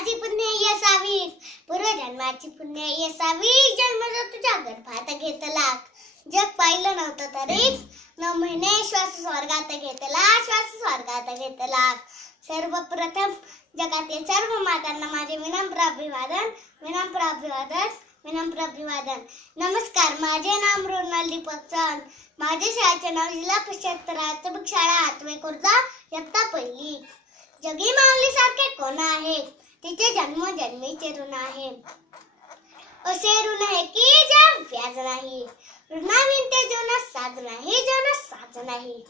जन्माची पुण्य यसावी, पूर्वजन्माची पुण्य यसावी, जन्म जो तुझ्या गर्भात घेतला, जग पाहिलं नव्हतं तरी 9 महिने श्वास स्वर्गात घेतला, श्वास स्वर्गात घेतला. सर्वप्रथम जगातील सर्व मातांना माझे विनम्र अभिवादन, विनम्र अभिवादन, विनम्र अभिवादन. नमस्कार, माझे नाव मृणाल दीपक चव्हाण. माझे शाळेचे नाव जिल्हा परिषद प्राथमिक शाळा हातवे खुर्द इयत्ता पहिली. जगी माऊली सारखे कोण आहे, तिचे जन्मोजन्मीचे ऋण आहे. असे ऋण आहे की ज्या व्याज नाही, ऋणाविनते जीवनात साज नाही, जीवनात साज नाही.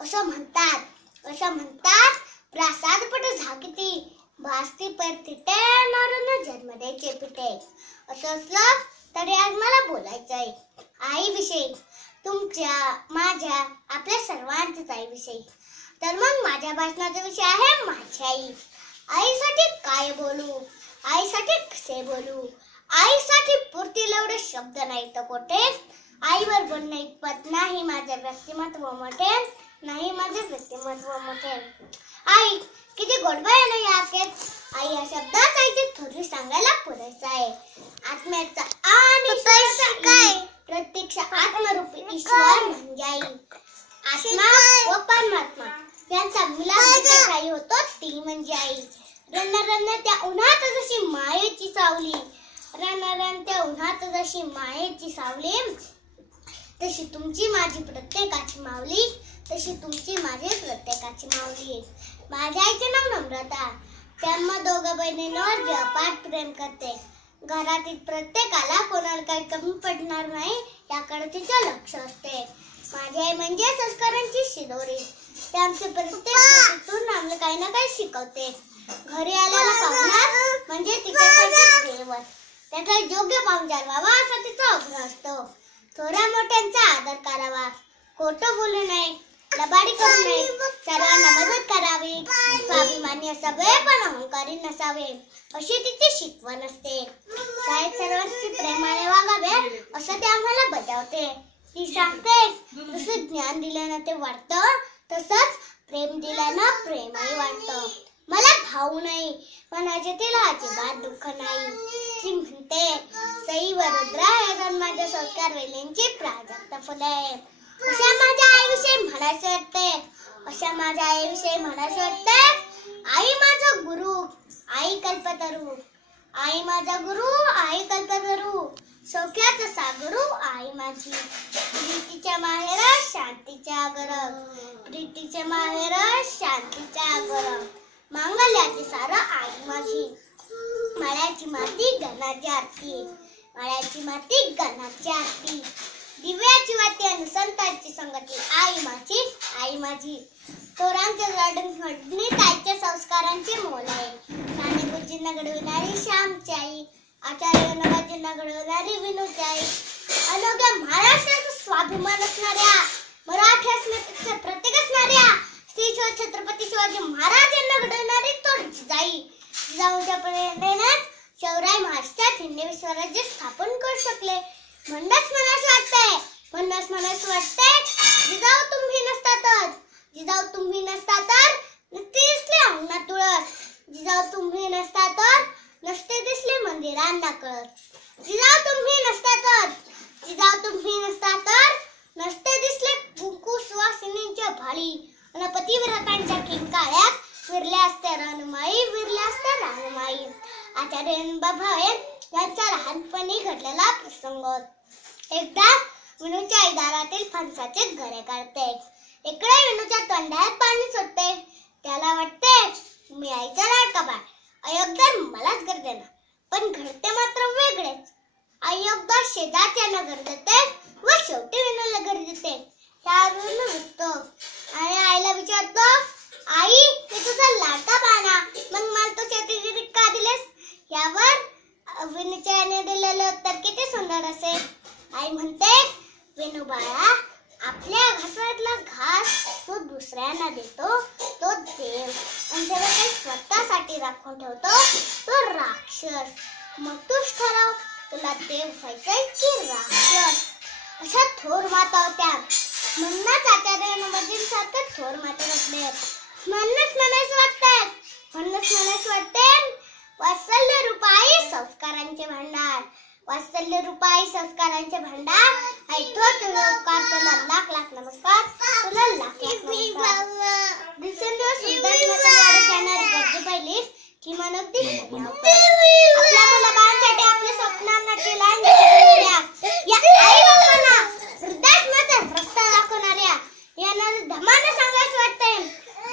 असं म्हणतात प्रासादपट झाकिती, भासती परतिटे, नरून जन्म द्यायचे पिटे. असं असलं तरी आज मला बोलायचंय आईविषयी, तुमच्या, माझ्या, आपल्या सर्वांच्याच आईविषयी. तर मग माझ्या भाषणाचा विषय आहे माझी आई. आईसाठी काय बोलू, आईसाठी कसे बोलू, आईसाठी पुरतील एवढे शब्द नाही तर कोठे. आईवर बोलणं इतपत नाही माझे व्यक्तिमत्व मोठे, नाही माझे व्यक्तिमत्व मोठे. आई किती गोडवायाने याकेत, आई या शब्दात आईची थोडी सांगायला पुरेसा आहे. आत्म्याचा आणि काय प्रत्यक्ष आत्मरूपी ईश्वर म्हणजे आई. आत्मा व परमात्मा यांचा मिलाप काही होतो ती म्हणजे आई. रण त्या उन्हात जशी मायेची सावली, रण त्या उन्हात जशी मायेची सावली, तशी तुमची माझी प्रत्येकाची माऊली, तशी तुमची माझी प्रत्येकाची माऊली. माझ्या आईचे नाव नम्रता. त्यांना 2 बहिणींवर जपाट प्रेम करते. घरातील प्रत्येकाला कोणाला काही कमी पडणार नाही याकडे तिचे लक्ष असते. माझी आई म्हणजे संस्कारांची शिदोरी. ते आमचे प्रत्येक गोष्टीतून आम्हाला काही ना काही शिकवते. घरी आलेला पाहुणा म्हणजे तिच्यासाठी देवत, त्याचा योग्य पाहुणचार व्हावा असा तिचा आग्रह असतो. थोड्या मोठ्यांचा आदर करावा, खोटं बोलू नये, लबाडी करू नये, सर्वांना मदत करावी, स्वाभिमानी असावे पण अहंकारी नसावे, अशी तिची शिकवण असते. शाळेत सर्वांशी प्रेमाने वागावे असं ते आम्हाला बजावते. ती सांगते जसं ज्ञान दिल्यानं ते वाढतं, तसंच प्रेम दिल्यानं प्रेमही वाढतं. मला भाऊ नाही पण तिला अजिबात दुःख नाही. ती म्हणते सई व रुद्र हे माझ्या संस्कार वेलींची प्राजक्त फुले. अशा माझ्या आईविषयी म्हणायचे वाटते, अशा माझ्या आईविषयी म्हणायचे वाटते. आई माझा गुरु, आई कल्पतरू, आई माझा गुरु, आई कल्पतरू, सौख्याचा सागरू आई माझी. प्रीतीच्या माहेर शांतीच्या आगर, प्रीतीच्या माहेर शांतीच्या आगर, मांगल्याचे सार आई माझी. माळ्याची माती गणाची आरती, माळ्याची माती गणाची आरती, दिव्याची वाती आणि संतांची संगती आई माझी, आई माझी. थोरांच्या लढणीत आईच्या संस्कारांचे मोल आहे. साने गुरुजींना घडविणारी श्यामची आई, आचार्य नवाजींना घडवणारी विनूची आई, अनोख्या महाराष्ट्राचा स्वाभिमान असणाऱ्या, मराठी अस्मितेचा प्रतीक असणाऱ्या श्री छत्रपती शिवाजी महाराज यांना घडवणारी थोर जिजाई. जिजाऊच्या प्रेरणेने शिवराय महाराष्ट्रात हिंदवी स्वराज्य स्थापन करू शकले. म्हणूनच म्हणायचं वाटतंय जिजाऊ तुम्ही नसता तर, जिजाऊ तुम्ही नसता तर नसते दिसले अंगणात तुळस, जिजाऊ तुम्ही नसता तर नसते दिसले मंदिरांना कळस, जिजाऊ तुम्ही नसता तर, जिजाऊ तुम्ही नसता तर नसते दिसले कुंकू सुवासिनींच्या भाळी, आणि पतिव्रतांच्या किंकाळ्यात विरल्या असत्या रानुमाई, विरल्या असत्या रानुमाई. आचार्य भावे यांचा लहानपणी घडलेला प्रसंग. एकदा विनूच्या आई दारातील फणसाचे घरे काढते. इकडे विनूच्या तोंडात पाणी सुटते. त्याला वाटते मी आईचा लाडका बाळ, अयोग्य मलाच घर देणार, पण घडते मात्र वेगळेच. अयोग्य शेजारच्याला घर देते व शेवटी विनूला घर देते. त्यावरून हसतो आणि आईला विचारतो, आई मी तुझा लाडका बाळ ना, मग मला तू शेतीगिरी का दिलेस? यावर विनूच्या आईने दिलेलं उत्तर किती सुंदर असेल. आई म्हणते विनू बाळा, आपल्या घासातला घास तो दुसऱ्यांना देतो तो देव, आणि जेव्हा काही स्वतःसाठी राखून ठेवतो तो राक्षस. मग तूच ठरव तुला देव व्हायचंय की राक्षस. अशा थोर माता होत्या. म्हणूनच आचार्य नवाजींसारखे थोर माता घडले. म्हणूनच म्हणायचं वाटतंय वात्सल्य रूपाई संस्कारांचे भांडार ऐकतो तुझे उपकार, तुला लाख लाख नमस्कार, तुला लाख लाख नमस्कार. दिवसेंदिवस उद्धारपणाकडे जाणारी गर्दी पाहिलीस की मन अगदी आपल्या मुलाबाळांसाठी आपल्या स्वप्नांना केला या आई बाबांना वृद्धाश्रमाचा रस्ता दाखवणाऱ्या यांना धमानं सांगायचं वाटतंय.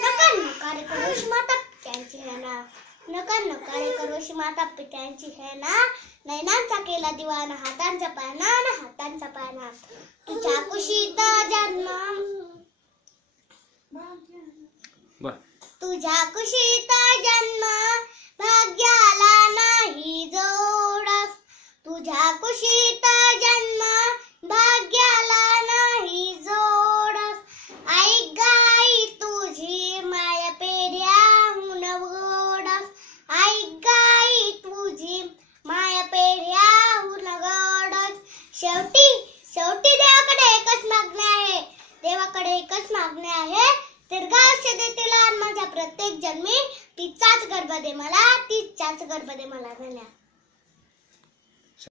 नका नकारे करूशी माता पित्यांची है ना, नका नकारे करूशी माता पित्यांची है ना, नैनांचा केला दिवाना, हातांचा पाना ना हातांचा पाना. तुझ्या कुशीत जन्म, तुझ्या कुशीत जन्म भाग्याला नाही जोड, तुझ्या कुशीत जन्म भाग्याला नाही जोड. आई गाई तुझी माया पेढ्याहून गोड, आई गाई तुझी माया पेढ्याहून गोड. शेवटी शेवटी देवाकडे एकच मागणे आहे, देवाकडे एकच मागणे आहे, दीर्घायुष्य दे तिला माझ्या प्रत्येक जन्मी, तिचाच गर्भ दे मला, तिचाच गर्भ दे मला. धन्यवाद.